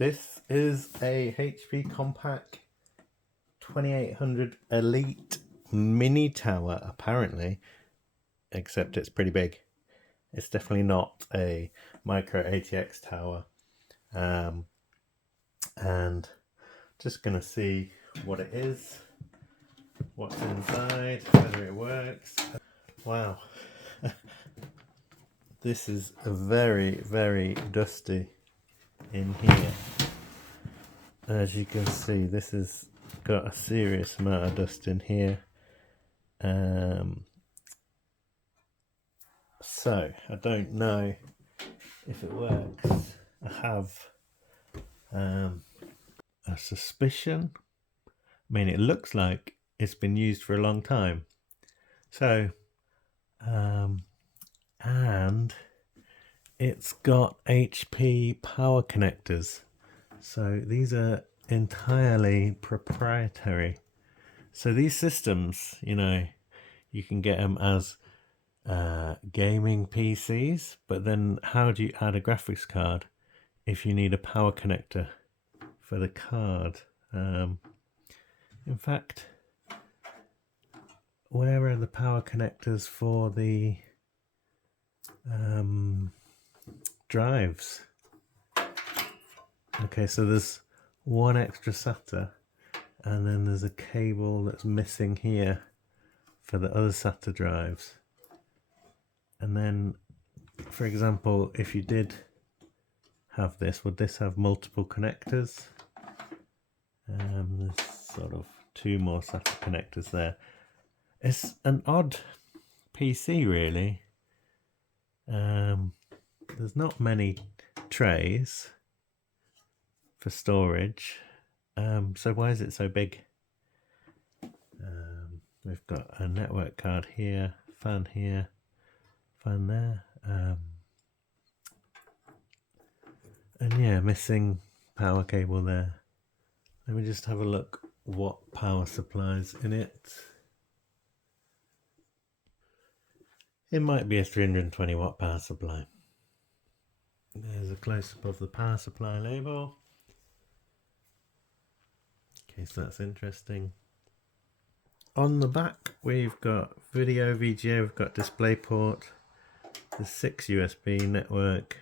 This is a HP Compaq 2800 Elite mini tower, apparently, except it's pretty big. It's definitely not a micro ATX tower. And just gonna see what it is, what's inside, whether it works. Wow. This is very, very dusty in here. As you can see, this has got a serious amount of dust in here. So I don't know if it works. I have a suspicion. I mean, it looks like it's been used for a long time. So, and it's got HP power connectors. So these are entirely proprietary. So these systems, you know, you can get them as gaming PCs, but then how do you add a graphics card if you need a power connector for the card? In fact, where are the power connectors for the drives? Okay, so there's one extra SATA, and then there's a cable that's missing here for the other SATA drives. And then, for example, if you did have this, would this have multiple connectors? There's sort of two more SATA connectors there. It's an odd PC, really. There's not many trays for storage, so why is it so big? We've got a network card here, fan there, and yeah, missing power cable there. Let me just have a look what power supplies in it. It might be a 320 watt power supply. There's a close-up of the power supply label, in case that's interesting. On the back we've got video, VGA, we've got DisplayPort, the 6 USB, network,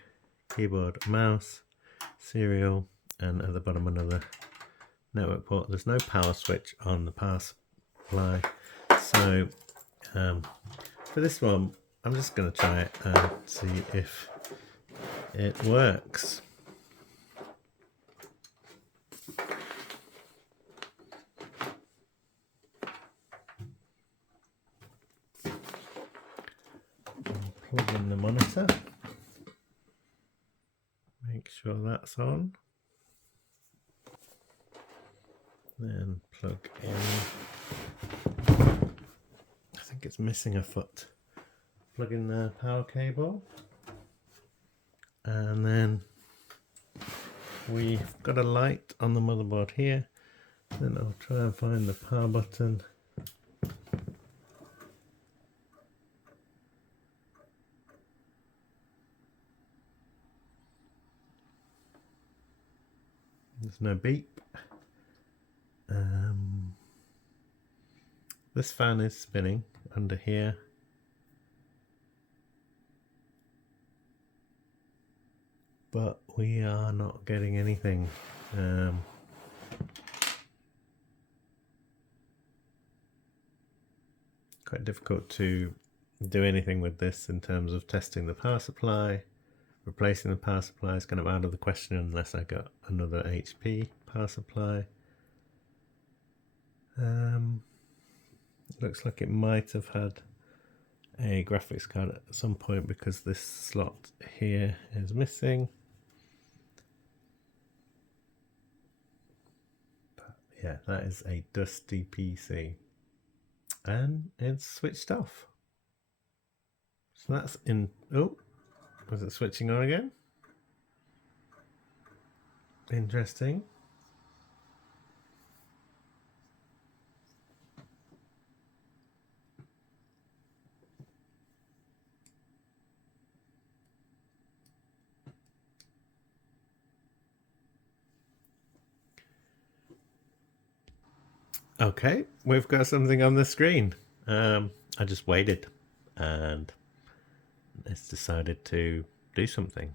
keyboard, mouse, serial, and at the bottom another network port. There's no power switch on the power supply, so for this one I'm just going to try it and see if it works. Plug in the monitor, make sure that's on, then plug in. I think it's missing a foot. Plug in the power cable, and then we've got a light on the motherboard here. Then I'll try and find the power button. There's no beep. This fan is spinning under here. But we are not getting anything. Quite difficult to do anything with this in terms of testing the power supply. Replacing the power supply is kind of out of the question unless I got another HP power supply. Looks like it might have had a graphics card at some point because this slot here is missing. But yeah, that is a dusty PC. And it's switched off. So that's in... Oh, was it switching on again? Interesting. Okay, we've got something on the screen. I just waited and it's decided to do something.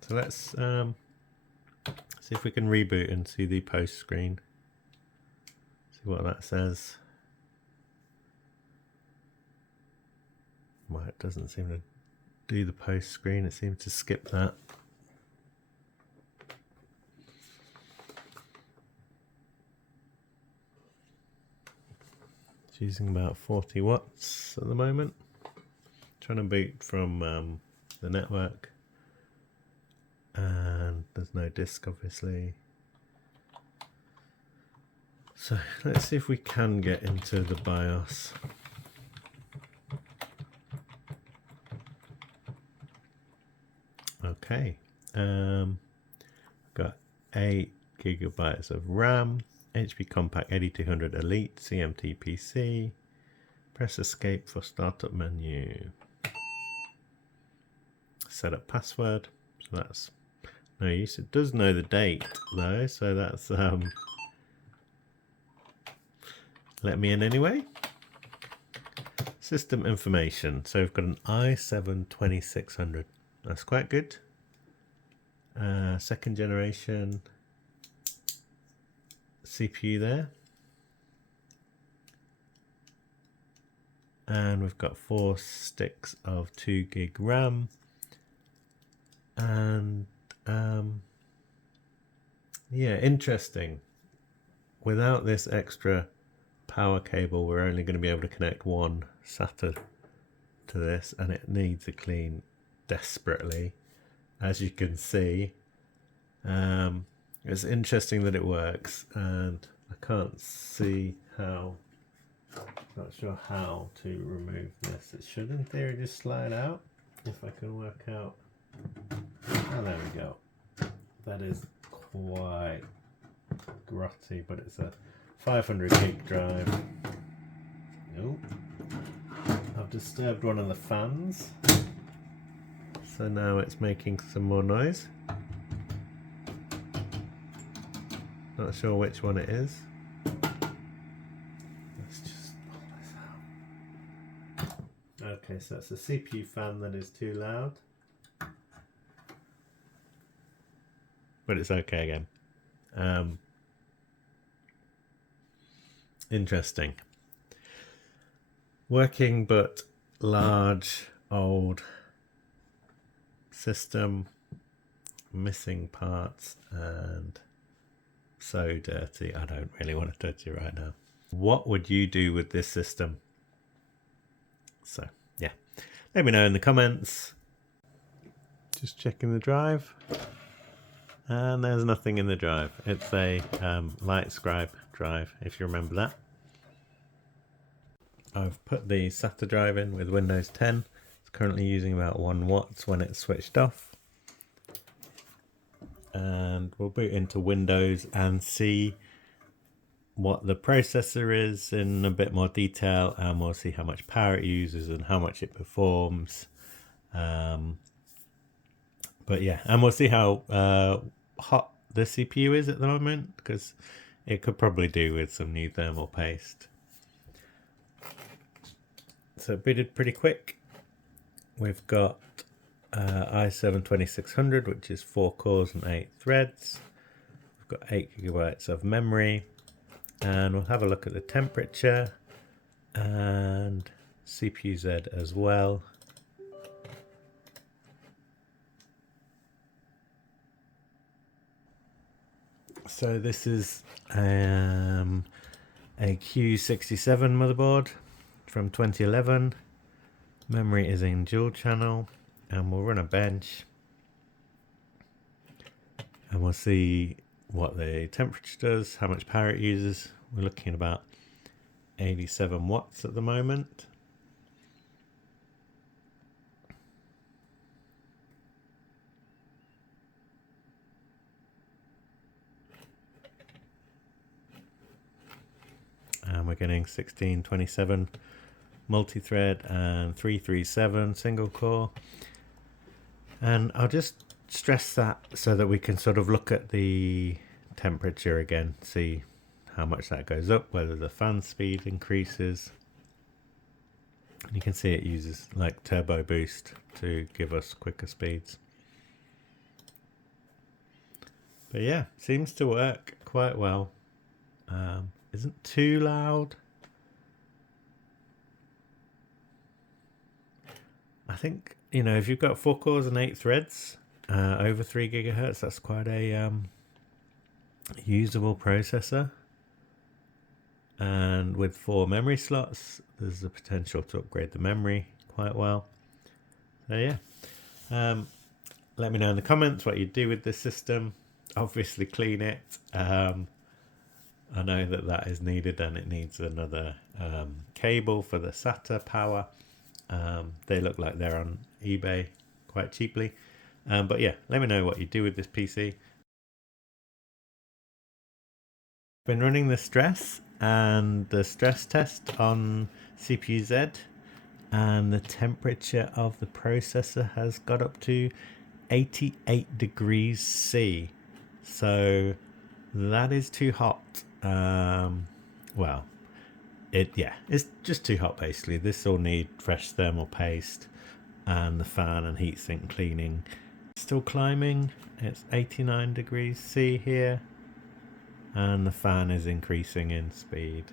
So let's see if we can reboot and see the post screen. See what that says. Well, it doesn't seem to do the post screen, it seems to skip that. It's using about 40 watts at the moment. Trying to boot from the network, and there's no disk obviously. So let's see if we can get into the BIOS. Okay, got 8 GB of RAM, HP Compaq 8200 Elite CMT PC. Press escape for startup menu. Set up password, so that's no use. It does know the date though, so that's let me in anyway. System information, so we've got an i7-2600, that's quite good. Second generation CPU there, and we've got 4 sticks of 2 gig RAM, and yeah, interesting. Without this extra power cable, we're only going to be able to connect one SATA to this, and it needs a clean desperately, as you can see. It's interesting that it works, and I can't see how, not sure how to remove this. It should in theory just slide out, if I can work out. Oh, there we go. That is quite grotty, but it's a 500 gig drive. Nope. I've disturbed one of the fans, so now it's making some more noise. Not sure which one it is. Let's just pull this out. Okay, so that's a CPU fan that is too loud. But it's okay again. Interesting. Working but large old system, missing parts, and so dirty. I don't really want to touch it right now. What would you do with this system? So yeah, let me know in the comments. Just checking the drive, and there's nothing in the drive. It's a Lightscribe drive, if you remember that. I've put the SATA drive in with Windows 10. It's currently using about 1 watt when it's switched off. And we'll boot into Windows and see what the processor is in a bit more detail, and we'll see how much power it uses and how much it performs. But yeah, and we'll see how hot the CPU is at the moment, because it could probably do with some new thermal paste. So it booted pretty quick. We've got i7-2600, which is 4 cores and 8 threads. We've got 8 GB of memory, and we'll have a look at the temperature and CPU Z as well. So this is a Q67 motherboard from 2011. Memory is in dual channel, and we'll run a bench and we'll see what the temperature does, how much power it uses. We're looking at about 87 watts at the moment. And we're getting 1627 multi-thread and 337 single core. And I'll just stress that so that we can sort of look at the temperature again, see how much that goes up, whether the fan speed increases. And you can see it uses like turbo boost to give us quicker speeds. But yeah, seems to work quite well. Isn't too loud. I think, you know, if you've got 4 cores and 8 threads, over 3 gigahertz, that's quite a usable processor. And with 4 memory slots, there's the potential to upgrade the memory quite well. So yeah, let me know in the comments what you do with this system. Obviously clean it. I know that is needed, and it needs another cable for the SATA power. They look like they're on eBay quite cheaply. But yeah, let me know what you do with this PC. Been running the stress and the stress test on CPU-Z, and the temperature of the processor has got up to 88 degrees C. So that is too hot. Well, it's just too hot basically. This will need fresh thermal paste and the fan and heatsink cleaning. Still climbing. It's 89 degrees C here, and the fan is increasing in speed.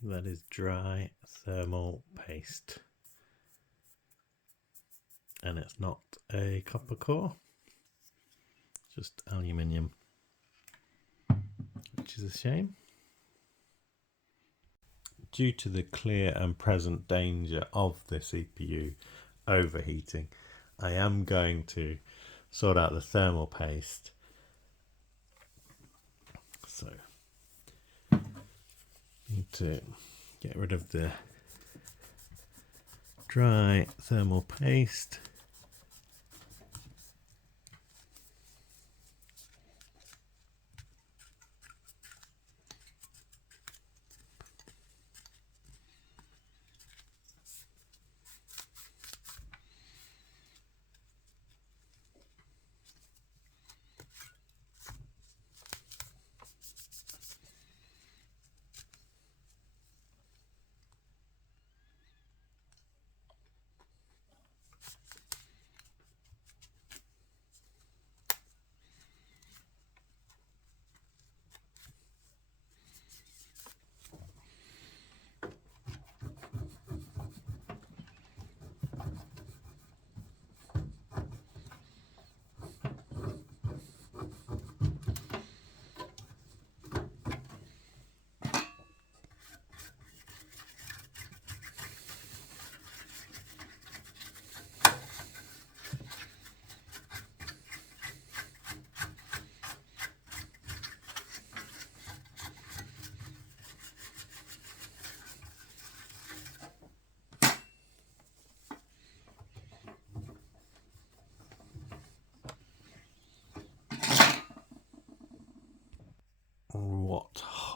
That is dry thermal paste, and it's not a copper core, just aluminium, which is a shame. Due to the clear and present danger of the CPU overheating, I am going to sort out the thermal paste. So need to get rid of the dry thermal paste.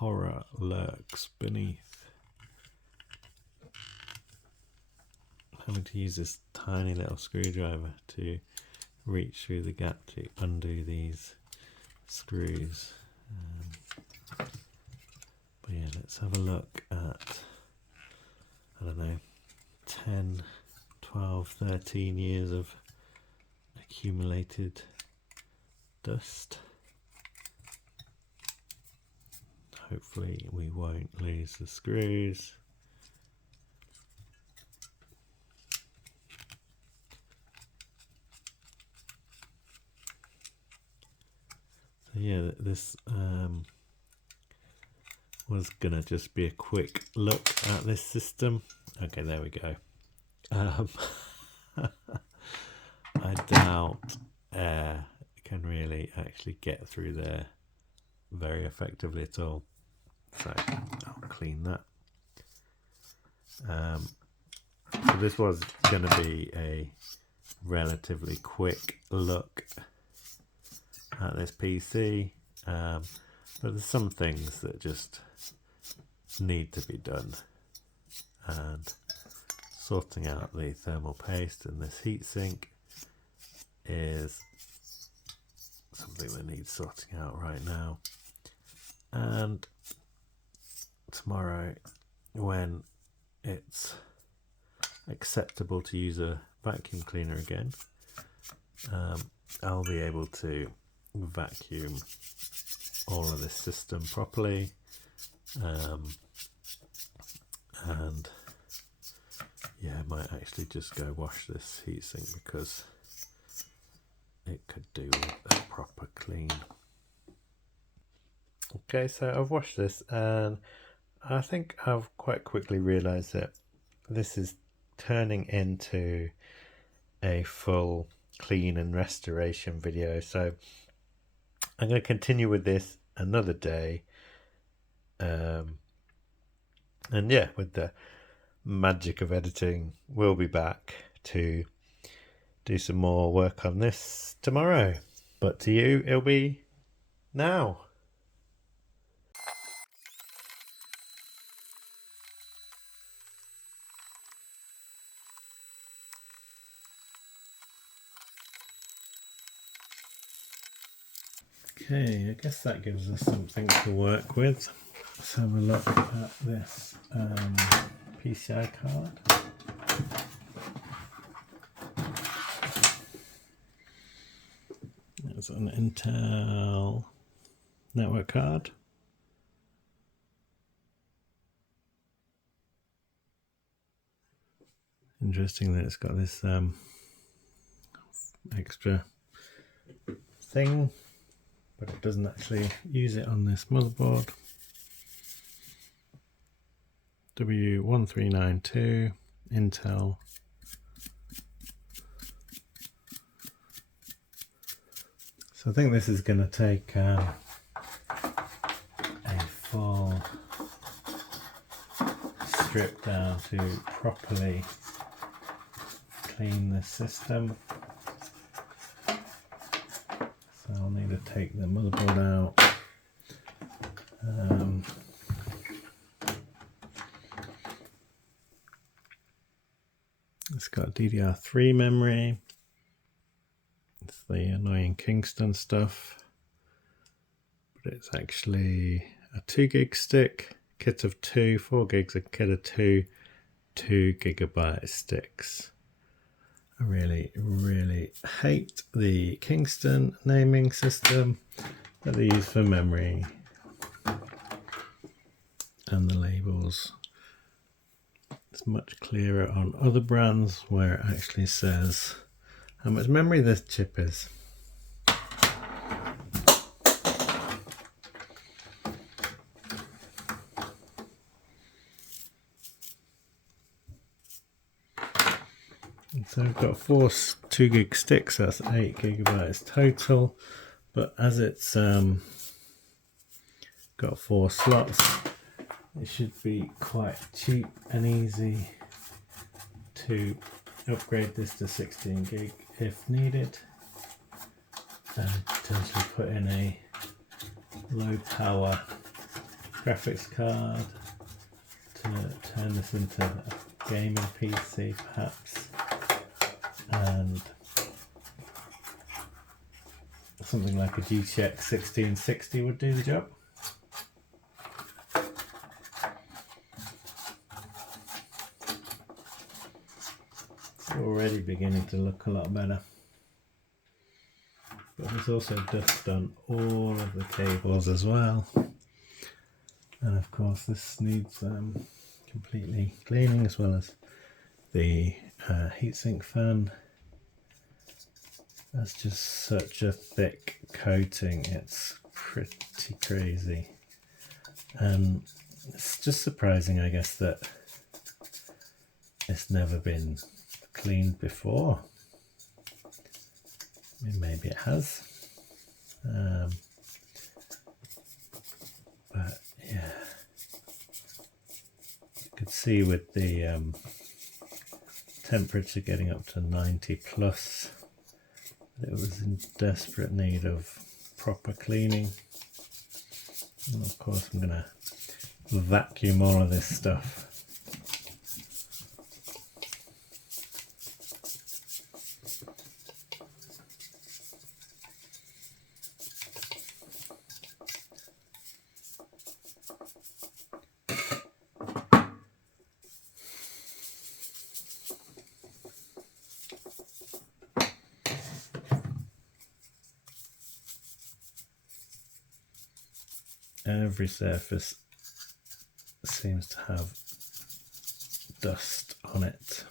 horror lurks beneath. Having to use this tiny little screwdriver to reach through the gap to undo these screws. But yeah, let's have a look at, I don't know, 10, 12, 13 years of accumulated dust. Hopefully we won't lose the screws. So yeah, this was gonna just be a quick look at this system. Okay, there we go. I doubt air can really actually get through there very effectively at all. So I'll clean that. So this was going to be a relatively quick look at this PC, but there's some things that just need to be done, and sorting out the thermal paste and this heatsink is something that needs sorting out right now. And tomorrow, when it's acceptable to use a vacuum cleaner again, I'll be able to vacuum all of this system properly, and yeah, I might actually just go wash this heatsink because it could do with a proper clean. Okay, so I've washed this, and I think I've quite quickly realised that this is turning into a full clean and restoration video. So I'm going to continue with this another day, and yeah, with the magic of editing, we'll be back to do some more work on this tomorrow, but to you it'll be now. Okay, I guess that gives us something to work with. Let's have a look at this PCI card. It's an Intel network card. Interesting that it's got this extra thing, but it doesn't actually use it on this motherboard. W1392 Intel. So I think this is going to take a full strip down to properly clean the system. So I'll need to take the motherboard out. It's got DDR3 memory. It's the annoying Kingston stuff, but it's actually a 2 gig stick, kit of 2, 4 gigs, a kit of 2 2GB sticks. I really hate the Kingston naming system that they use for memory and the labels. It's much clearer on other brands where it actually says how much memory this chip is. And so I've got 4 2 gig sticks, that's 8 gigabytes total, but as it's got 4 slots, it should be quite cheap and easy to upgrade this to 16 gig if needed, and potentially put in a low power graphics card to turn this into a gaming PC perhaps, and something like a GTX 1660 would do the job. It's already beginning to look a lot better. But there's also dust on all of the cables as well. And of course this needs completely cleaning, as well as the heatsink fan. That's just such a thick coating, it's pretty crazy. And it's just surprising, I guess, that it's never been cleaned before. I mean, maybe it has. But yeah, you could see with the temperature getting up to 90 plus, it was in desperate need of proper cleaning. And of course I'm going to vacuum all of this stuff. Every surface seems to have dust on it.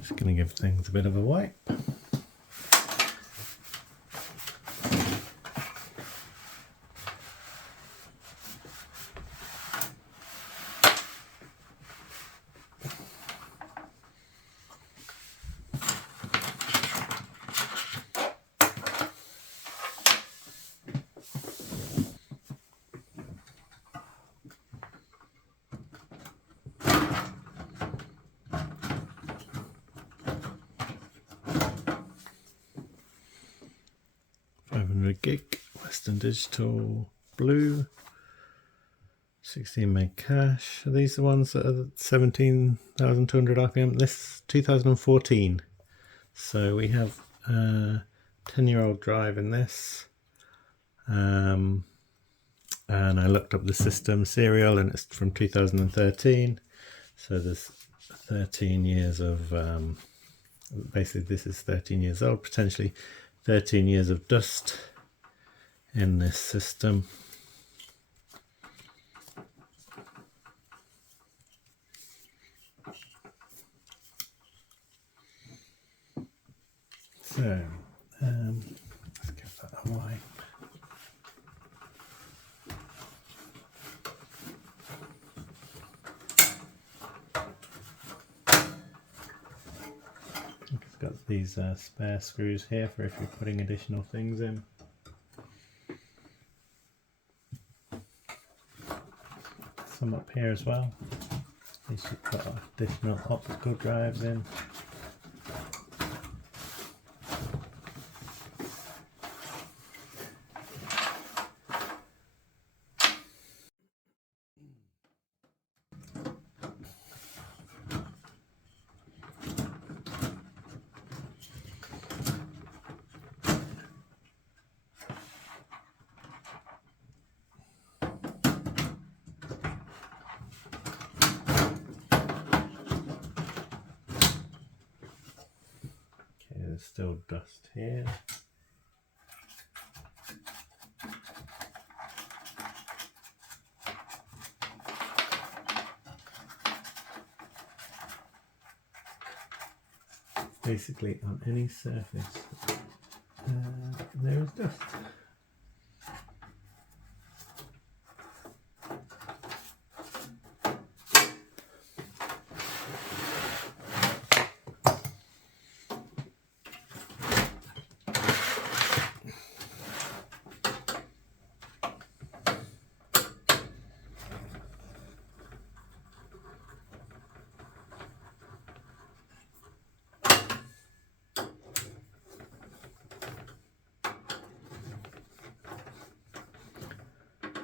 Just going to give things a bit of a wipe. Gig Western Digital blue, 16 meg cache. Are these the ones that are 17,200 RPM? This 2014. So we have a 10-year-old drive in this. And I looked up the system serial and it's from 2013. So there's 13 years of, basically this is 13 years old, potentially 13 years of dust in this system. So let's give that a wipe. It's got these spare screws here for if you're putting additional things in. Some up here as well. You should put additional optical drives in. There's still dust here. basically on any surface there is dust.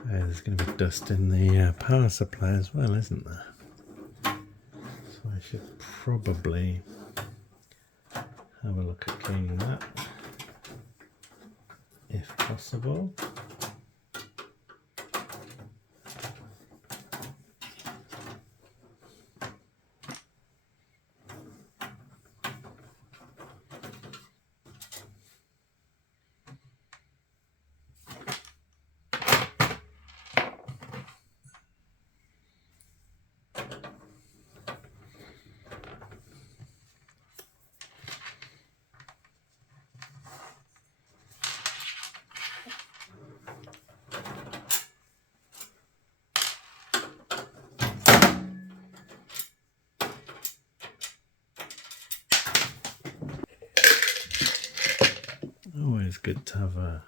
There's going to be dust in the power supply as well, isn't there? So I should probably have a look at cleaning that, if possible. Always good to have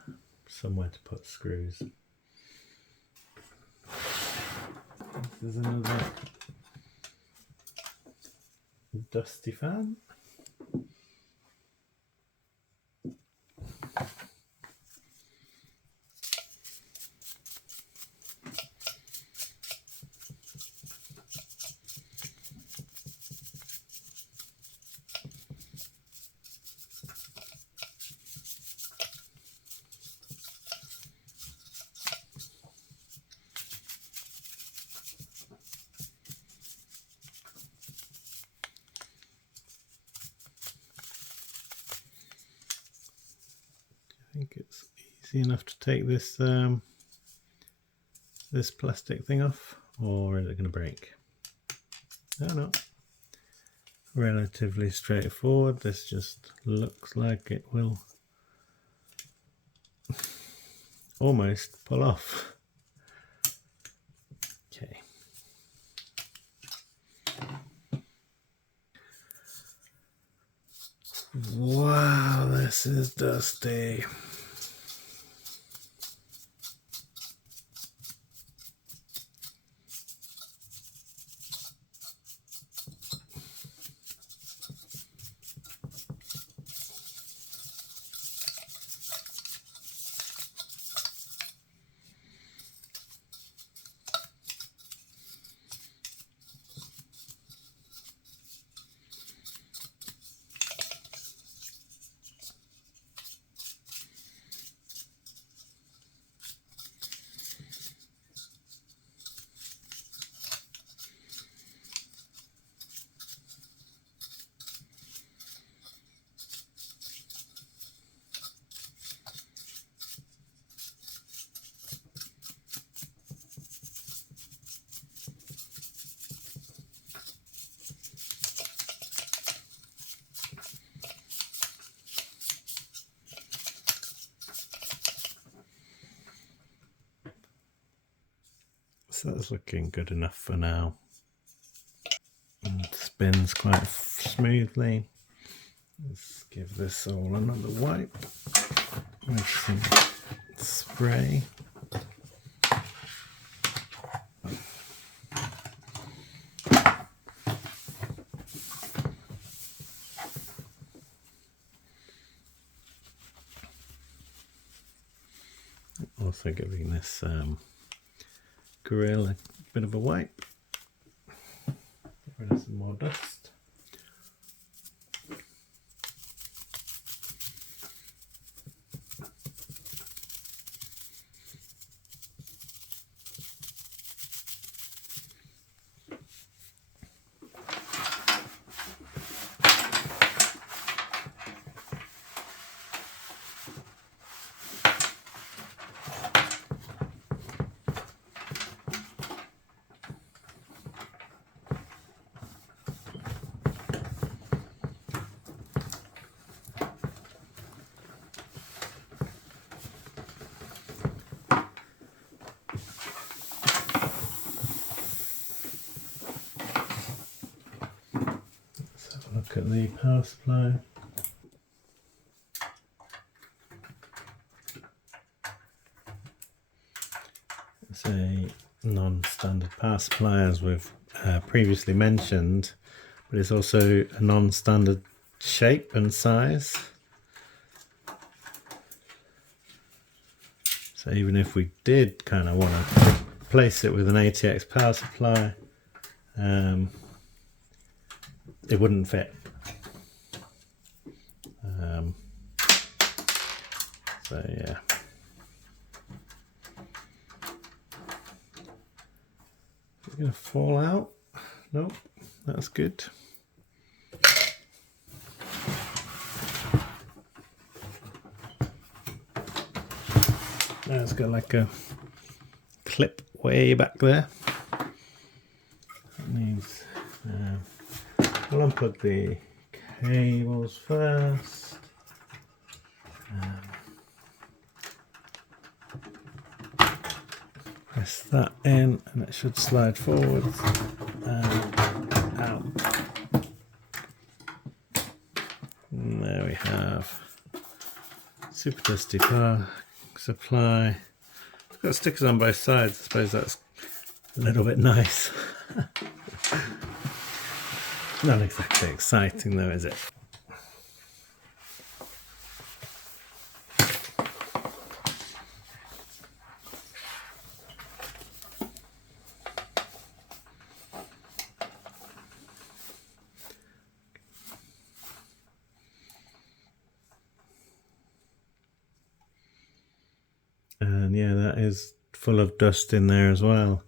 somewhere to put screws. This is another dusty fan. I think it's easy enough to take this this plastic thing off, or is it going to break? No. Relatively straightforward. This just looks like it will almost pull off. Okay. Wow, this is dusty. So that's looking good enough for now. And it spins quite smoothly. Let's give this all another wipe with some spray. Also giving this grill a bit of a wipe. Get rid of some more dust. the power supply. It's a non-standard power supply, as we've previously mentioned, but it's also a non-standard shape and size. So even if we did kind of want to replace it with an ATX power supply, it wouldn't fit. So yeah. Is it going to fall out? Nope, that's good. Now it's got like a clip way back there. That means we'll unplug the cables first. Press that in and it should slide forwards and out. And there we have super dusty power supply. It's got stickers on both sides. I suppose that's a little bit nice. Not exactly exciting though, is it? And yeah, that is full of dust in there as well.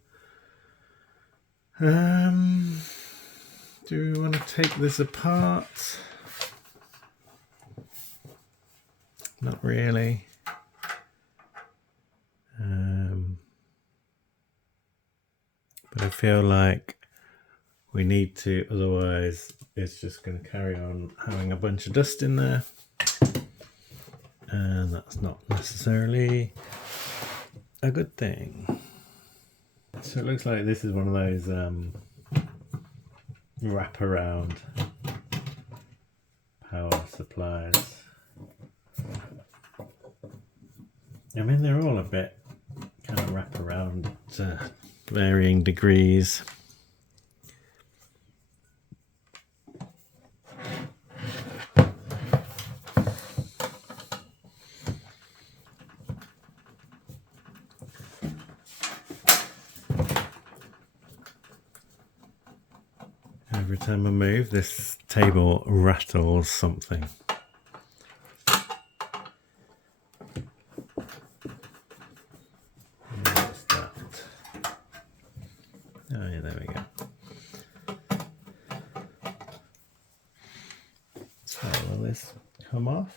Do we want to take this apart? Not really. But I feel like we need to, otherwise it's just going to carry on having a bunch of dust in there. And that's not necessarily a good thing. So it looks like this is one of those wraparound power supplies. I mean, they're all a bit kind of wraparound to varying degrees. Every time I move, this table rattles something. What's that? Oh yeah, there we go. So will this come off?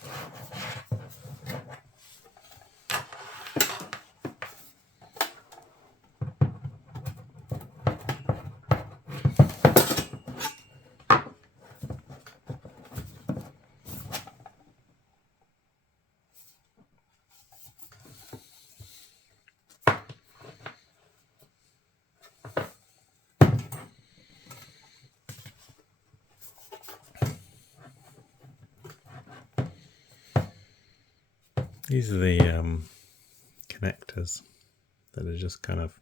These are the connectors that are just kind of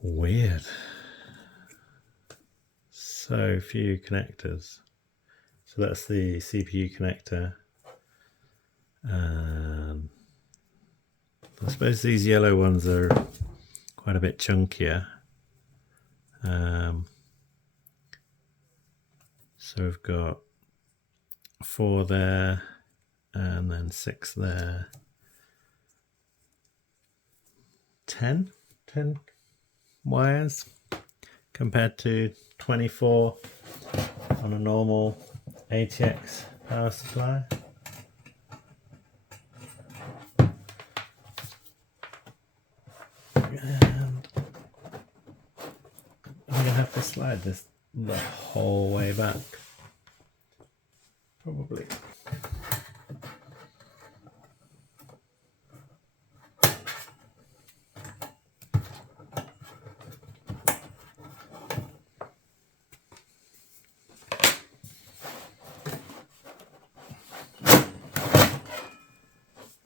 weird. So few connectors. So that's the CPU connector. I suppose these yellow ones are quite a bit chunkier. So we've got 4 there. And then 6 there. 10 wires compared to 24 on a normal ATX power supply. And I'm going to have to slide this the whole way back. Probably.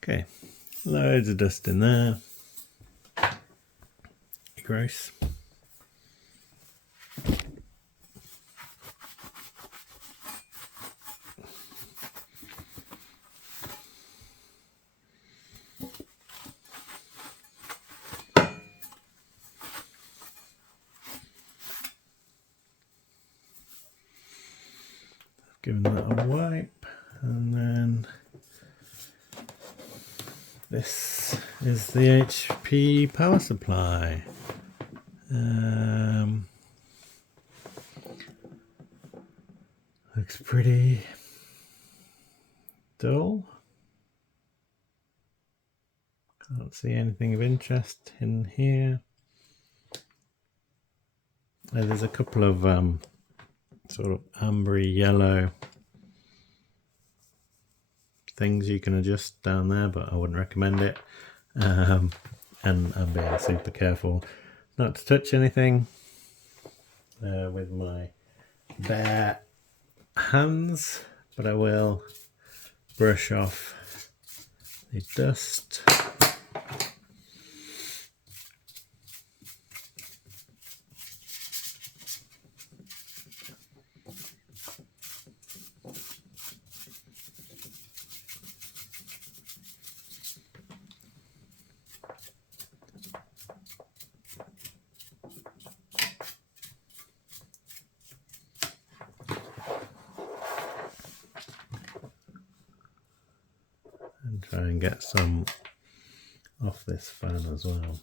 Okay, loads of dust in there. Gross. Giving that a wipe, and then this is the HP power supply. Looks pretty dull. Can't see anything of interest in here. There's a couple of sort of ambery yellow things you can adjust down there, but I wouldn't recommend it. And I'm being super careful not to touch anything with my bare hands, but I will brush off the dust. And try and get some off this fan as well.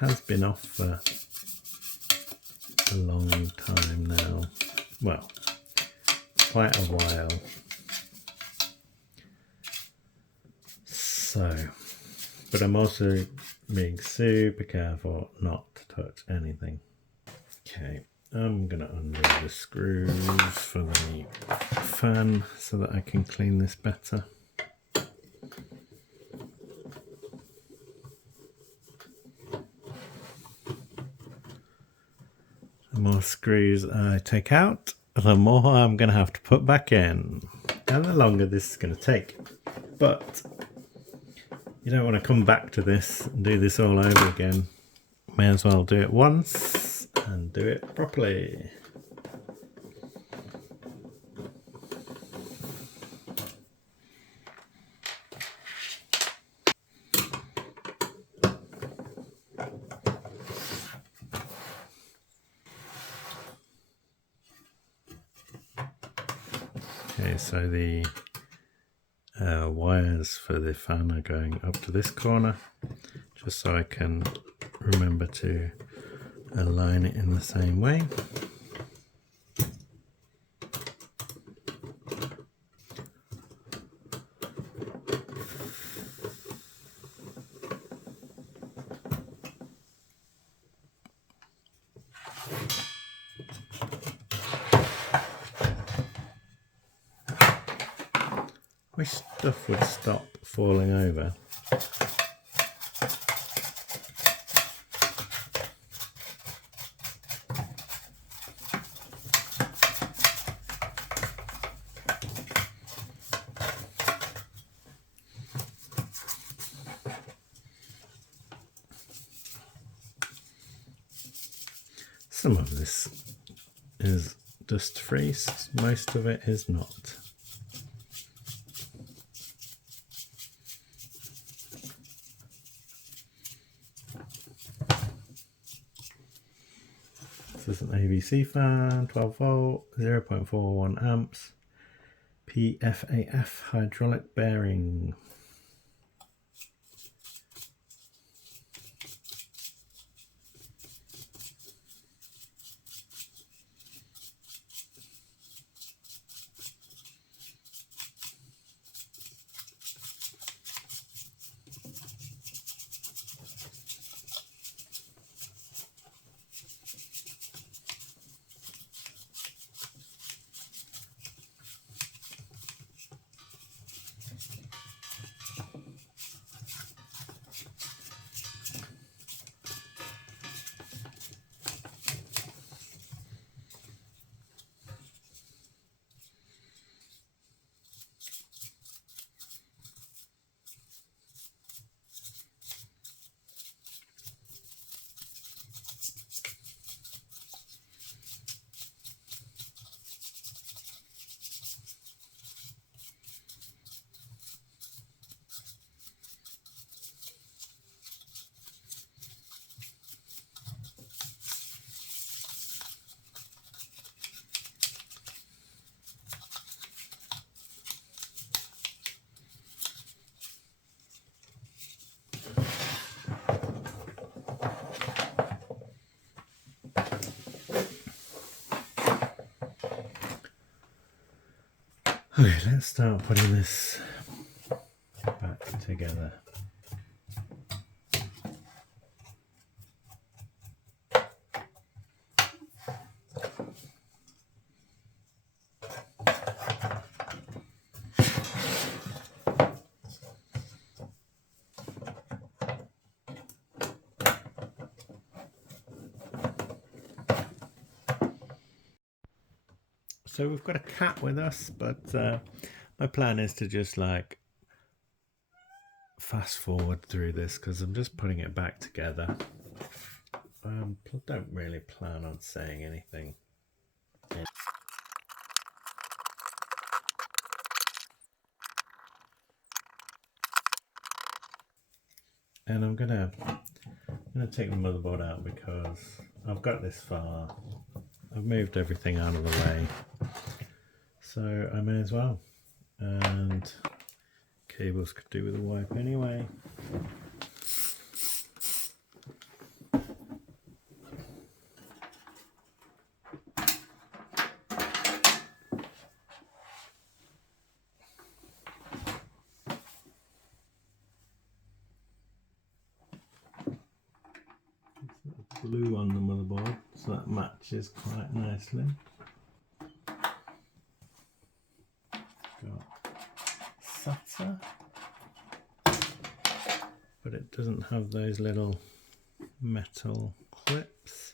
Has been off for a long time now. Well, quite a while. So, but I'm also being super careful not to touch anything. Okay, I'm gonna undo the screws for the fan so that I can clean this better. The more screws I take out, the more I'm going to have to put back in, and the longer this is going to take. But you don't want to come back to this and do this all over again. May as well do it once and do it properly. Okay, so the wires for the fan are going up to this corner, just so I can remember to align it in the same way. Wish stuff would stop falling over. Some of this is dust free, most of it is not. This is an ABC fan, 12 volt, 0.41 amps, PFAF hydraulic bearing. Okay, let's start putting this back together. So we've got a cat with us, but my plan is to just like fast forward through this because I'm just putting it back together. Don't really plan on saying anything. And I'm gonna take the motherboard out because I've got this far. I've moved everything out of the way, so I may as well. And cables could do with a wipe anyway. Blue on the motherboard, so that matches quite nicely. Got SATA, but it doesn't have those little metal clips.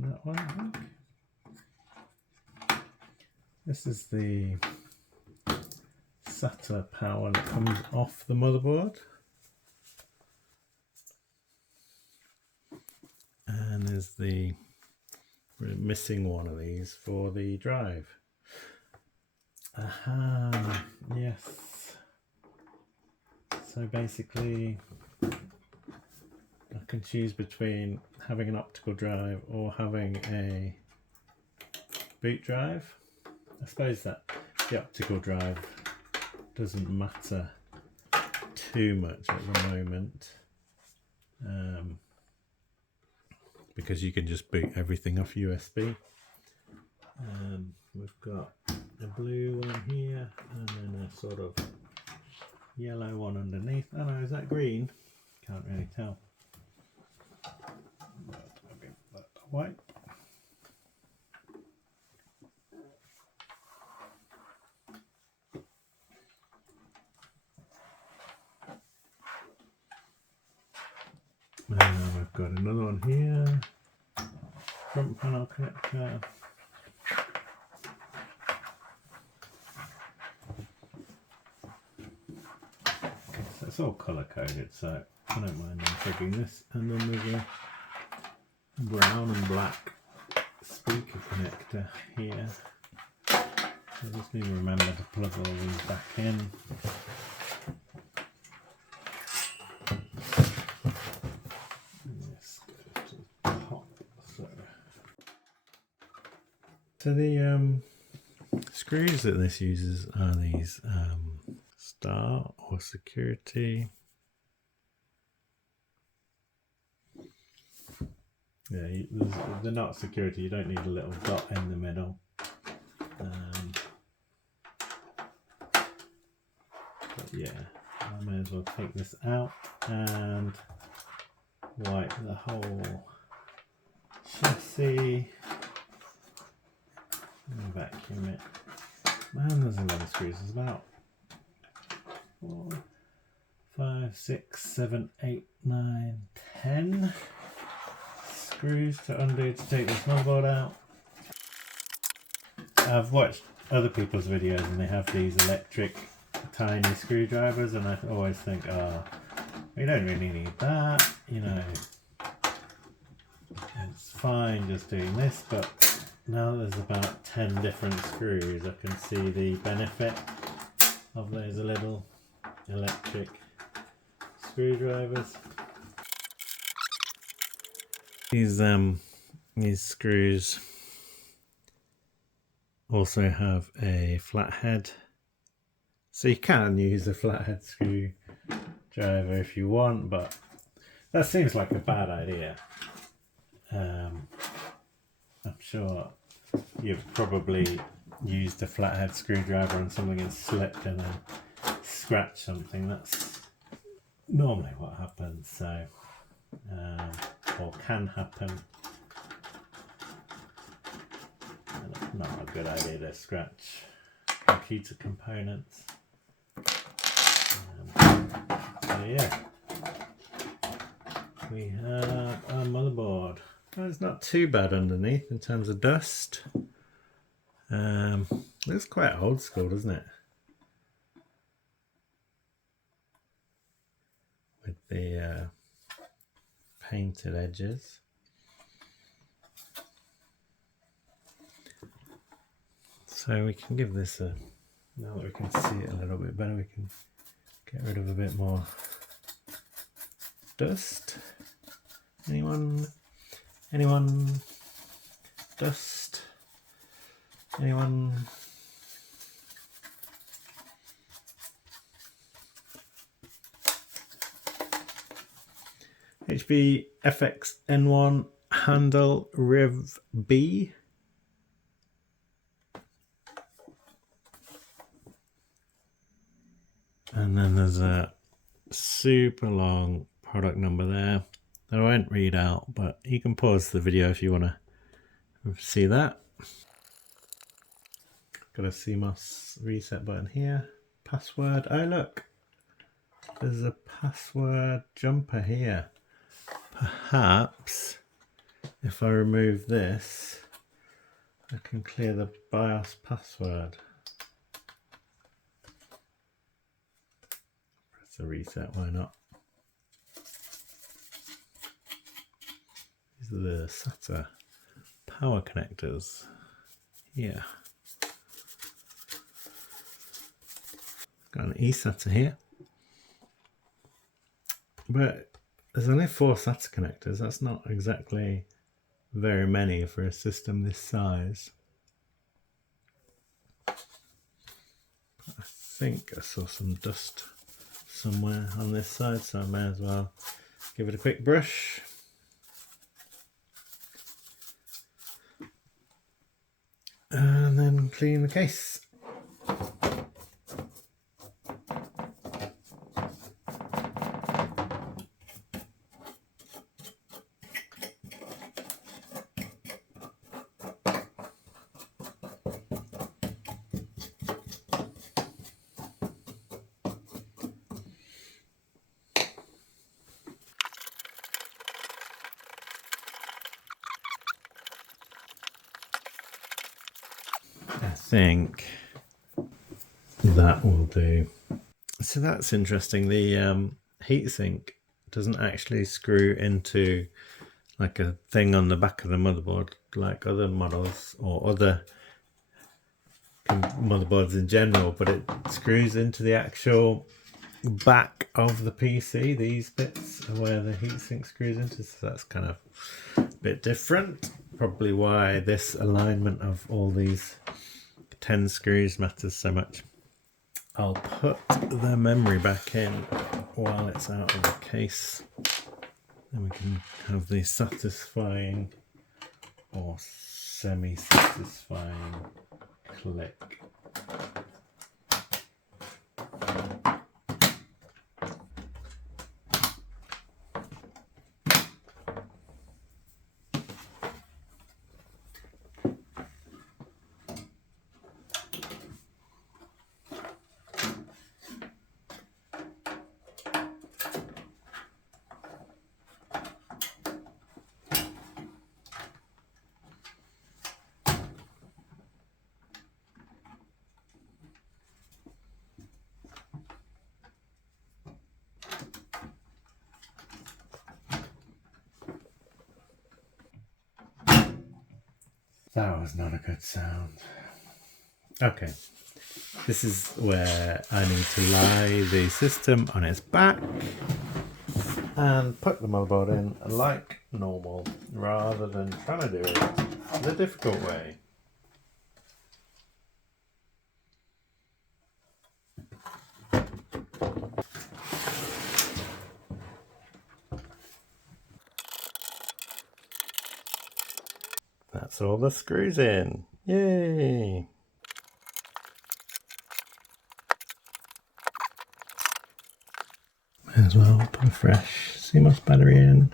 That one, I think. This is the SATA power that comes off the motherboard. And there's we're missing one of these for the drive. Aha, yes. So basically, I can choose between having an optical drive or having a boot drive. I suppose that the optical drive doesn't matter too much at the moment, because you can just boot everything off USB. We've got a blue one here and then a sort of yellow one underneath. Oh no, is that green? Can't really tell. Maybe that white. And we've got another one here. Front panel connector. it's all colour coded, so I don't mind unplugging this. And then there's a brown and black speaker connector here. So I just need to remember to plug all these back in. So the screws that this uses are these star or security. Yeah, they're not security. You don't need a little dot in the middle. But yeah, I may as well take this out and wipe the whole chassis. And vacuum it. Man, there's a lot of screws. There's about 4, 5, 6, 7, 8, 9, 10 screws to undo to take this motherboard out. I've watched other people's videos and they have these electric tiny screwdrivers, and I always think, oh, we don't really need that, you know. It's fine just doing this, but now there's about 10 different screws. I can see the benefit of those little electric screwdrivers. These screws also have a flathead, so you can use a flathead screwdriver if you want, but that seems like a bad idea. I'm sure you've probably used a flathead screwdriver and something has slipped and then scratched something. That's normally what happens, so or can happen. And it's not a good idea to scratch computer components. So yeah, we have our motherboard. Well, it's not too bad underneath in terms of dust. It's quite old school, doesn't it? With the painted edges. So we can give this a, now that we can see it a little bit better, we can get rid of a bit more dust. Anyone? Dust? Anyone? HP FXN1 Handel Rev B. And then there's a super long product number there that I won't read out, but you can pause the video if you want to see that. Got a CMOS reset button here. Password. Oh look, there's a password jumper here. Perhaps if I remove this, I can clear the BIOS password. Press a reset, why not? These are the SATA power connectors here. Got an eSATA here, but there's only 4 SATA connectors. That's not exactly very many for a system this size. I think I saw some dust somewhere on this side, so I may as well give it a quick brush. And then clean the case. I think that will do. So that's interesting. The heatsink doesn't actually screw into like a thing on the back of the motherboard like other models or other motherboards in general, but it screws into the actual back of the PC. These bits are where the heatsink screws into, so that's kind of a bit different. Probably why this alignment of all these 10 screws matters so much. I'll put the memory back in while it's out of the case. Then we can have the satisfying or semi-satisfying click. That was not a good sound. Okay, this is where I need to lie the system on its back and put the motherboard in like normal, rather than trying to do it the difficult way. That's all the screws in. Yay! May as well put a fresh CMOS battery in.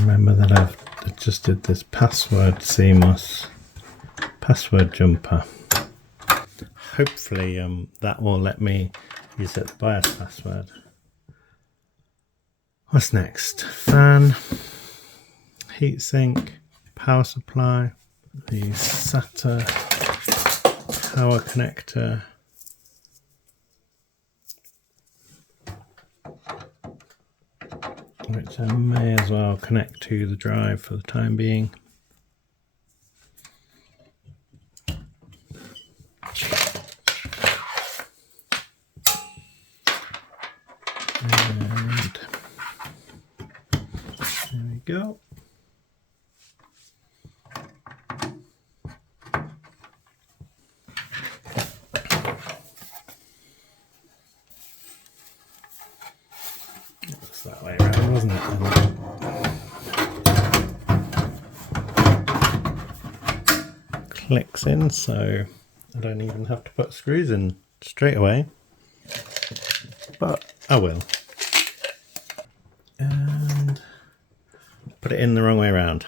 Remember that I've adjusted this password CMOS password jumper. Hopefully that will let me use the BIOS password. What's next? Fan, heatsink, power supply, the SATA power connector, which I may as well connect to the drive for the time being. And there we go. It's that way around, wasn't it? Clicks in, so I don't even have to put screws in straight away, but I will. And put it in the wrong way around.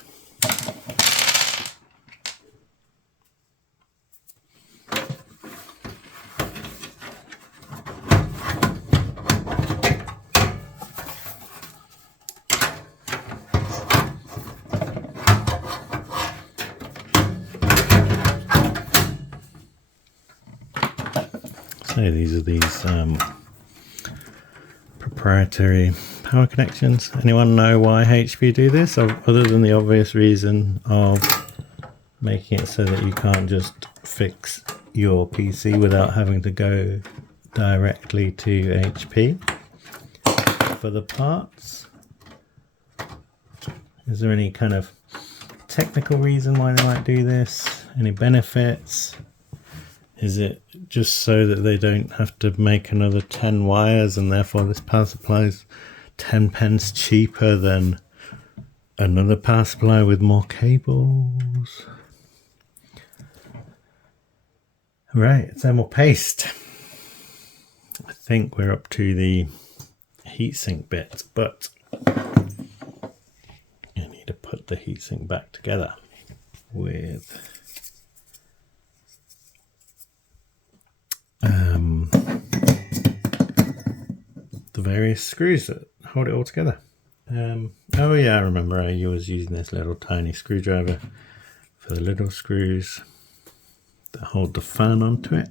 So these are these proprietary power connections. Anyone know why HP do this, other than the obvious reason of making it so that you can't just fix your PC without having to go directly to HP for the parts? Is there any kind of technical reason why they might do this? Any benefits? Is it just so that they don't have to make another 10 wires and therefore this power supply is 10 pence cheaper than another power supply with more cables? Right, thermal paste. I think we're up to the heatsink bit, but you need to put the heatsink back together with the various screws that hold it all together. Oh yeah, I remember I was using this little tiny screwdriver for the little screws that hold the fan onto it.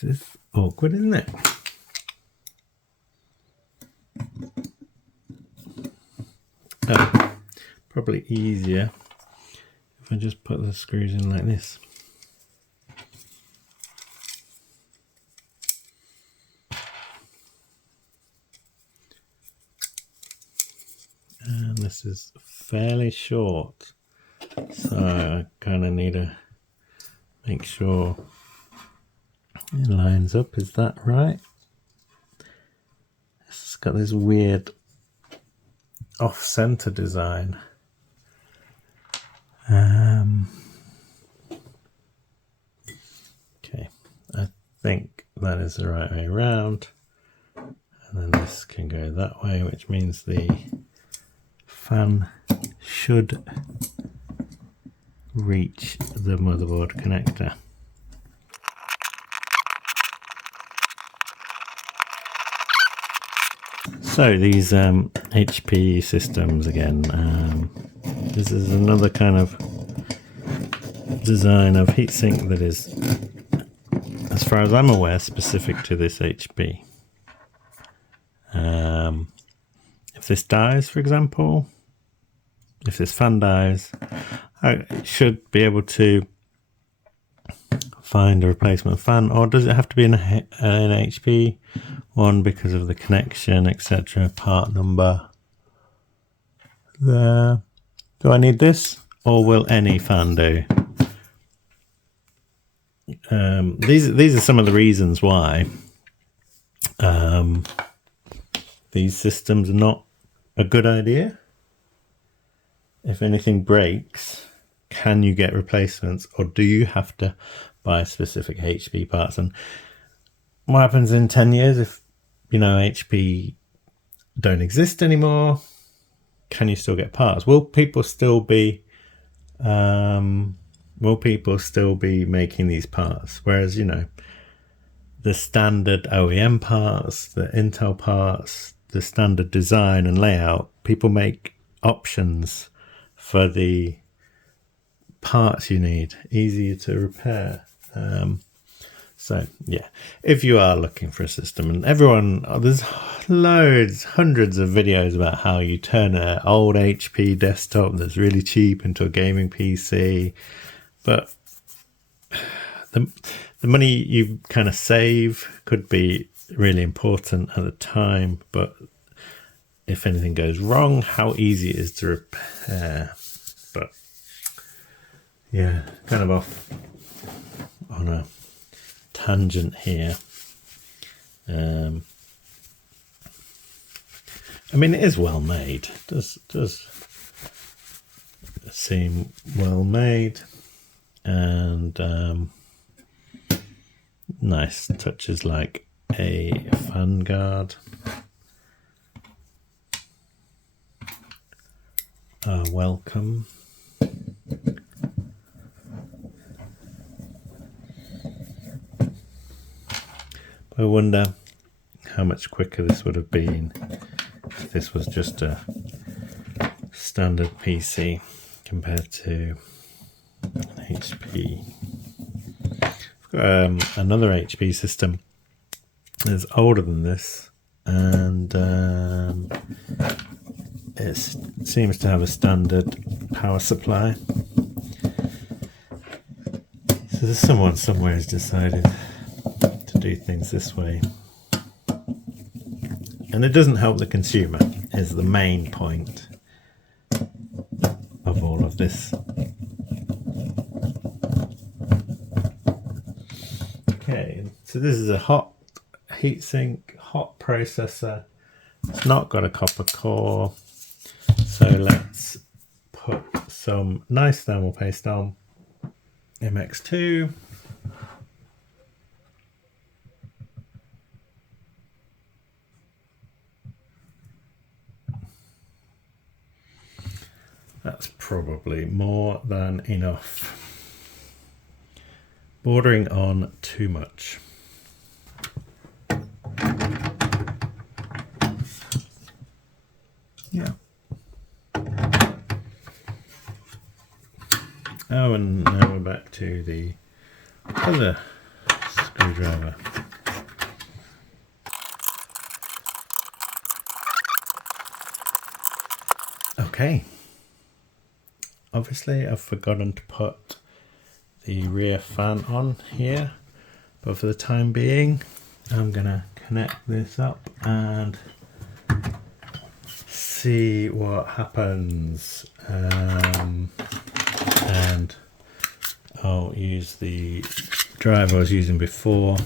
This is awkward, isn't it? Oh, probably easier if I just put the screws in like this. And this is fairly short, so I kind of need to make sure it lines up. Is that right? It's got this weird off-center design. Okay, I think that is the right way around, and then this can go that way, which means the fan should reach the motherboard connector. So these HP systems again, this is another kind of design of heatsink that is, as far as I'm aware, specific to this HP. If this dies, for example, if this fan dies, I should be able to find a replacement fan, or does it have to be an HP one because of the connection, etc., part number there? Do I need this, or will any fan do? These are some of the reasons why these systems are not a good idea. If anything breaks, can you get replacements, or do you have to buy specific HP parts? And what happens in 10 years if, you know, HP don't exist anymore? Can you still get parts? Will people still be making these parts? Whereas, you know, the standard OEM parts, the Intel parts, the standard design and layout, people make options for the parts you need, easier to repair. So yeah, if you are looking for a system, and there's hundreds of videos about how you turn an old HP desktop that's really cheap into a gaming PC, but the money you kind of save could be really important at the time, but if anything goes wrong, how easy it is to repair. But yeah, kind of off on a tangent here. I mean, it is well made. Does seem well made, and nice touches like a fan guard. Welcome. I wonder how much quicker this would have been if this was just a standard PC compared to an HP. I've got another HP system that's older than this, and it seems to have a standard power supply. So there's someone somewhere who's decided to do things this way, and it doesn't help the consumer, is the main point of all of this. Okay, so this is a hot heatsink, hot processor. It's not got a copper core, so let's put some nice thermal paste on. MX2. That's probably more than enough. Bordering on too much. Yeah. Oh, and now we're back to the other screw screwdriver. Okay. Obviously I've forgotten to put the rear fan on here, but for the time being I'm gonna connect this up and see what happens. And I'll use the drive I was using before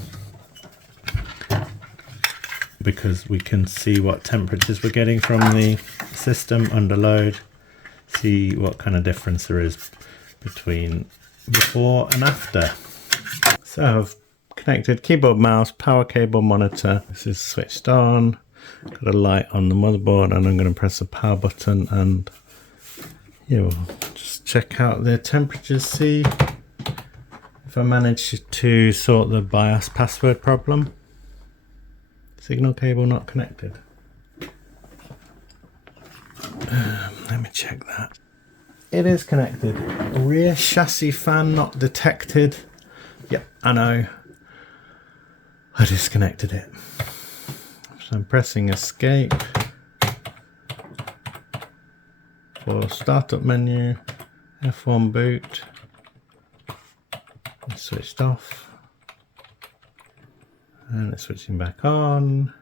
because we can see what temperatures we're getting from the system under load, see what kind of difference there is between before and after. So I've connected keyboard, mouse, power cable, monitor. This is switched on. Got a light on the motherboard, and I'm going to press the power button and we'll just check out the temperatures, see if I manage to sort the BIOS password problem. Signal cable not connected. Let me check that. It is connected. Rear chassis fan not detected. Yep, I know. I disconnected it. So I'm pressing escape for startup menu, F1 boot, it's switched off, and it's switching back on.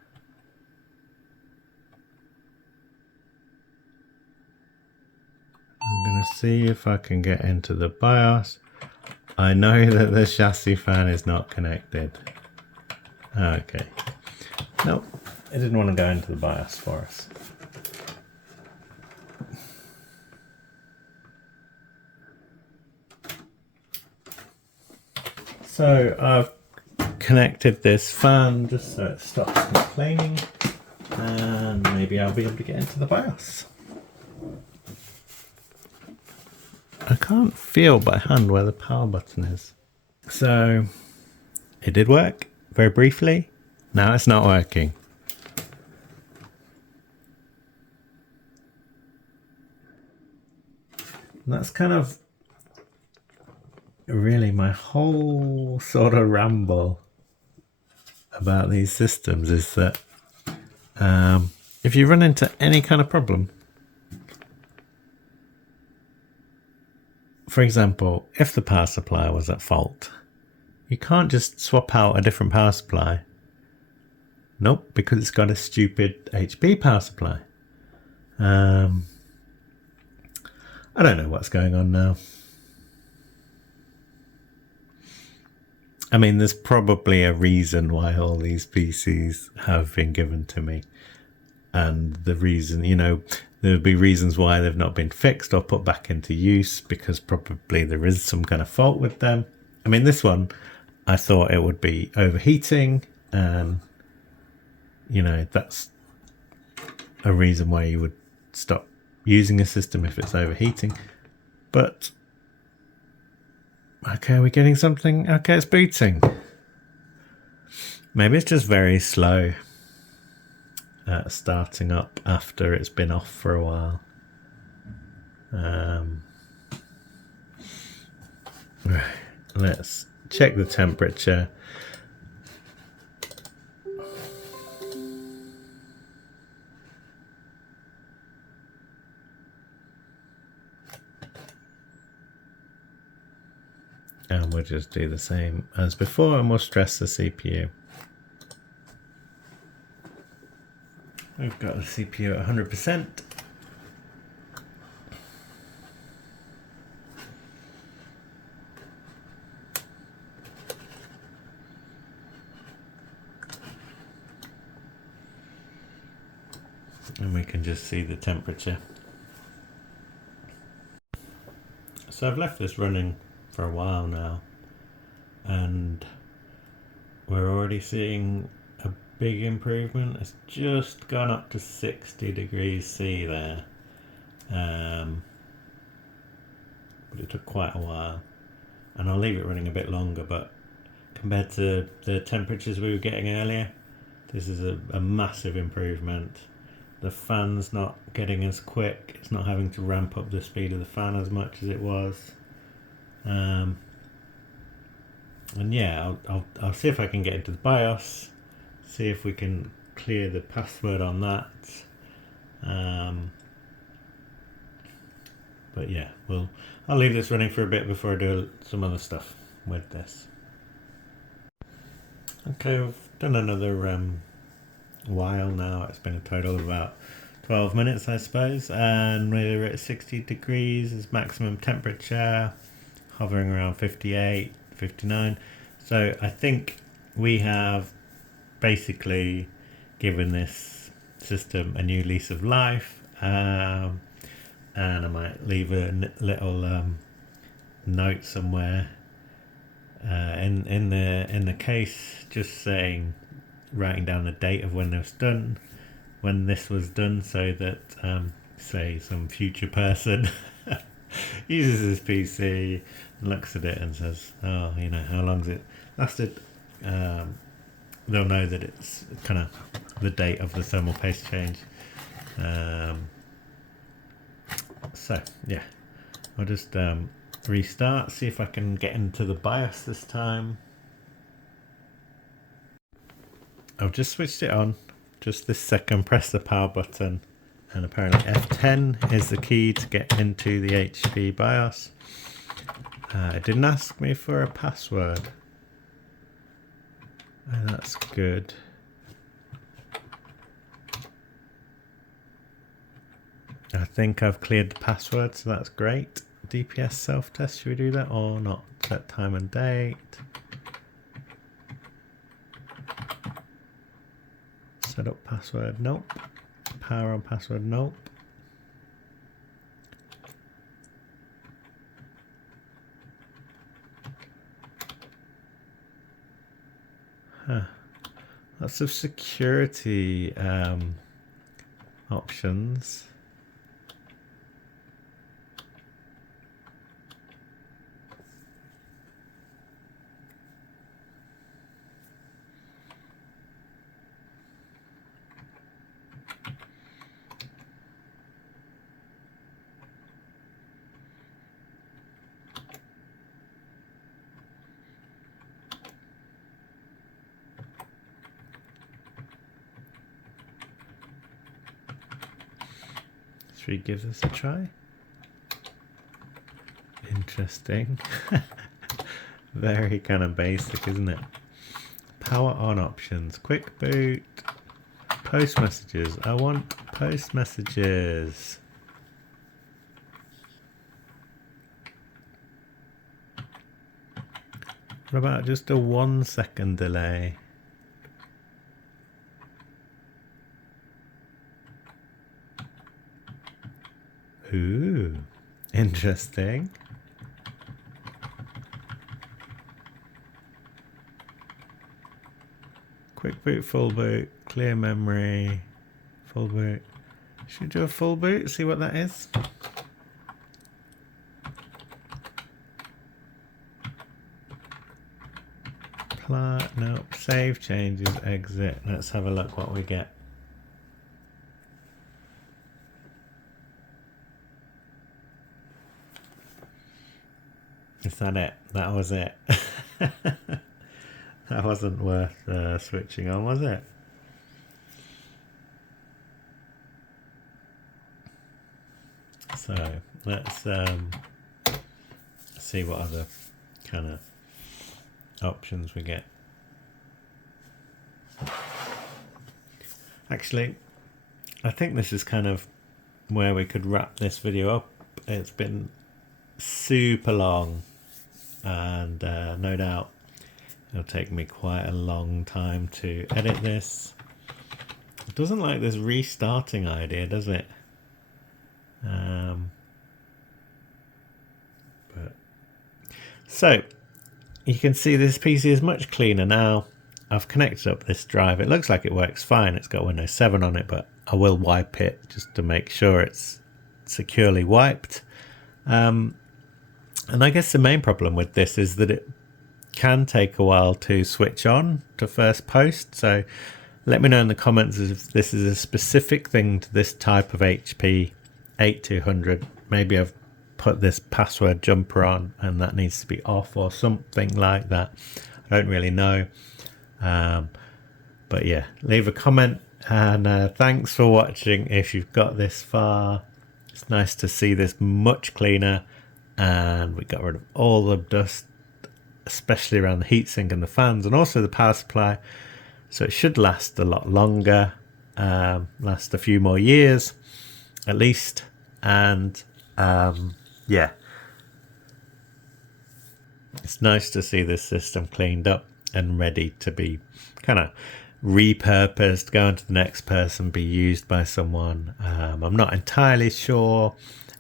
I'm going to see if I can get into the BIOS. I know that the chassis fan is not connected. Okay. Nope, it didn't want to go into the BIOS for us. So I've connected this fan just so it stops complaining, and maybe I'll be able to get into the BIOS. I can't feel by hand where the power button is. So it did work very briefly. Now it's not working. And that's kind of really my whole sort of ramble about these systems, is that if you run into any kind of problem, for example, if the power supply was at fault, you can't just swap out a different power supply. Nope, because it's got a stupid HP power supply. I don't know what's going on now. I mean, there's probably a reason why all these PCs have been given to me. And the reason, there'll be reasons why they've not been fixed or put back into use, because probably there is some kind of fault with them. I mean, this one, I thought it would be overheating, and that's a reason why you would stop using a system if it's overheating. But okay, we're getting something. Okay, it's booting. Maybe it's just very slow at starting up after it's been off for a while. Right, let's check the temperature. And we'll just do the same as before, and we'll stress the CPU. We've got the CPU at 100%. And we can just see the temperature. So I've left this running for a while now, and we're already seeing a big improvement. It's just gone up to 60 degrees C there, but it took quite a while, and I'll leave it running a bit longer. But compared to the temperatures we were getting earlier, this is a massive improvement. The fan's not getting as quick, it's not having to ramp up the speed of the fan as much as it was. And yeah, I'll see if I can get into the BIOS, see if we can clear the password on that. But yeah, I'll leave this running for a bit before I do some other stuff with this. Okay, I've done another while now. It's been a total of about 12 minutes, I suppose, and we're at 60 degrees as maximum temperature, hovering around 58, 59. So I think we have basically given this system a new lease of life, and I might leave a little note somewhere in the case, just saying, writing down the date of when this was done, so that say some future person uses this PC and looks at it and says, oh, you know, how long's it lasted, they'll know that it's kind of the date of the thermal paste change. So yeah, I'll just restart, see if I can get into the BIOS this time. I've just switched it on, just this second, press the power button, and apparently F10 is the key to get into the HP BIOS. It didn't ask me for a password. That's good. I think I've cleared the password, so that's great. DPS self-test, should we do that or not? Set time and date. Set up password, nope. Power on password, nope. Huh. Lots of security options. Should we give this a try? Interesting. Very kind of basic, isn't it? Power on options, quick boot, post messages. I want post messages. What about just a 1 second delay? Ooh, interesting. Quick boot, full boot, clear memory, full boot. Should we do a full boot, see what that is? Nope, save changes, exit. Let's have a look what we get. Is that it? That was it. That wasn't worth switching on, was it? So let's see what other kind of options we get. Actually, I think this is kind of where we could wrap this video up. It's been super long, and no doubt it'll take me quite a long time to edit this. It doesn't like this restarting idea, does it? So you can see this PC is much cleaner now. I've connected up this drive. It looks like it works fine. It's got Windows 7 on it, but I will wipe it just to make sure it's securely wiped. And I guess the main problem with this is that it can take a while to switch on to first post. So let me know in the comments if this is a specific thing to this type of HP 8200. Maybe I've put this password jumper on and that needs to be off or something like that. I don't really know. But yeah, leave a comment, and thanks for watching if you've got this far. It's nice to see this much cleaner, and we got rid of all the dust, especially around the heatsink and the fans and also the power supply. So it should last a lot longer, last a few more years at least. And yeah, it's nice to see this system cleaned up and ready to be kind of repurposed, go on to the next person, be used by someone. I'm not entirely sure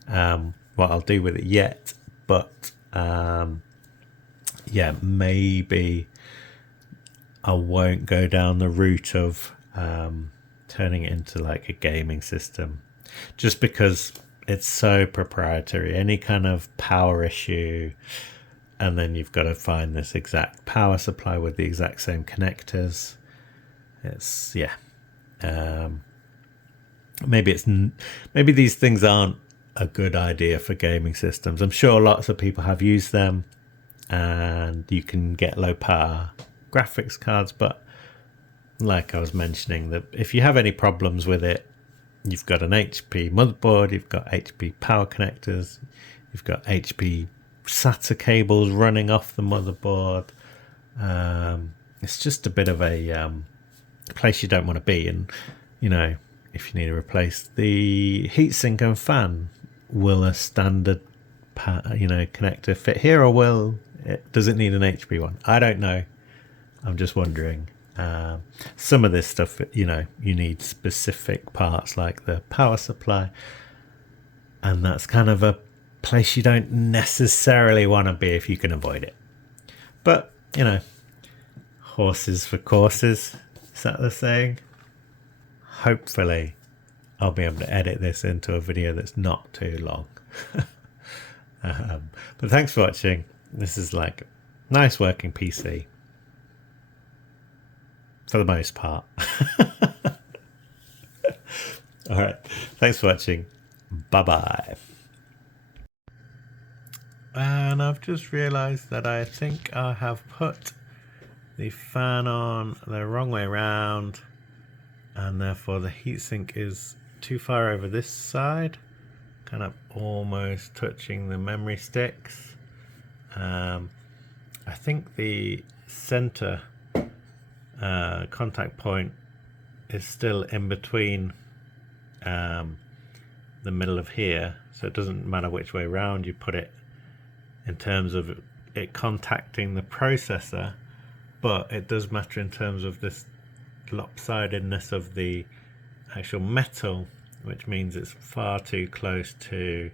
what I'll do with it yet, but yeah, maybe I won't go down the route of turning it into like a gaming system, just because it's so proprietary. Any kind of power issue, and then you've got to find this exact power supply with the exact same connectors. It's yeah, maybe these things aren't a good idea for gaming systems. I'm sure lots of people have used them, and you can get low power graphics cards, but like I was mentioning, that if you have any problems with it, you've got an HP motherboard, you've got HP power connectors, you've got HP SATA cables running off the motherboard. It's just a bit of a place you don't want to be. And you know, if you need to replace the heatsink and fan, will a standard connector fit here, or does it need an HP one? I don't know. I'm just wondering. Some of this stuff, you need specific parts like the power supply, and that's kind of a place you don't necessarily want to be if you can avoid it. But horses for courses, is that the saying? Hopefully I'll be able to edit this into a video that's not too long. But thanks for watching. This is like a nice working PC for the most part. All right, thanks for watching. Bye bye. And I've just realized that I think I have put the fan on the wrong way around, and therefore the heatsink is too far over this side, kind of almost touching the memory sticks. I think the center contact point is still in between the middle of here, so it doesn't matter which way around you put it in terms of it contacting the processor, but it does matter in terms of this lopsidedness of the actual metal, which means it's far too close to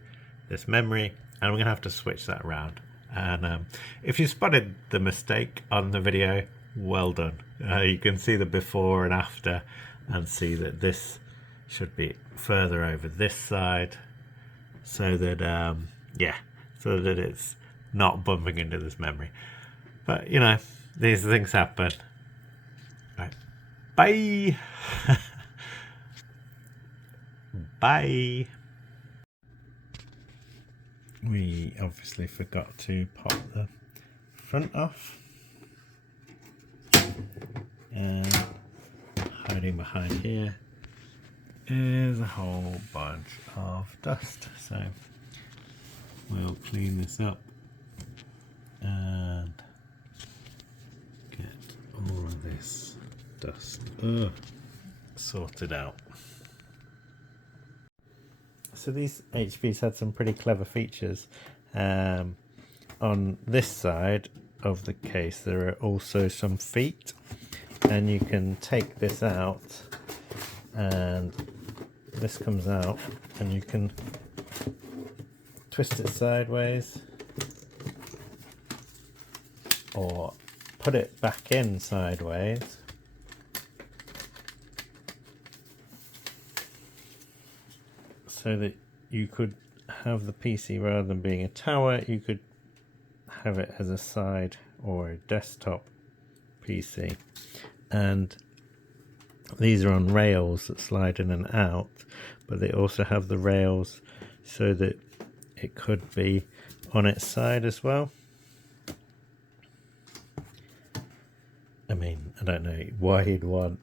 this memory, and we're gonna have to switch that around. And if you spotted the mistake on the video, well done. You can see the before and after, and see that this should be further over this side, so that so that it's not bumping into this memory. But these things happen. Right. Bye. Bye. We obviously forgot to pop the front off, and hiding behind here is a whole bunch of dust. So we'll clean this up and get all of this dust sorted out. So these HPs had some pretty clever features. On this side of the case there are also some feet, and you can take this out, and this comes out, and you can twist it sideways or put it back in sideways, so that you could have the PC, rather than being a tower, you could have it as a side or a desktop PC. And these are on rails that slide in and out, but they also have the rails so that it could be on its side as well. I mean, I don't know why you'd want.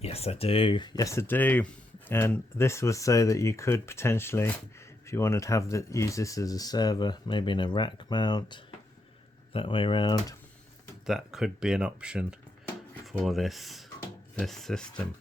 Yes, I do. Yes, I do. And this was so that you could potentially, if you wanted to have use this as a server, maybe in a rack mount, that way around, that could be an option for this system.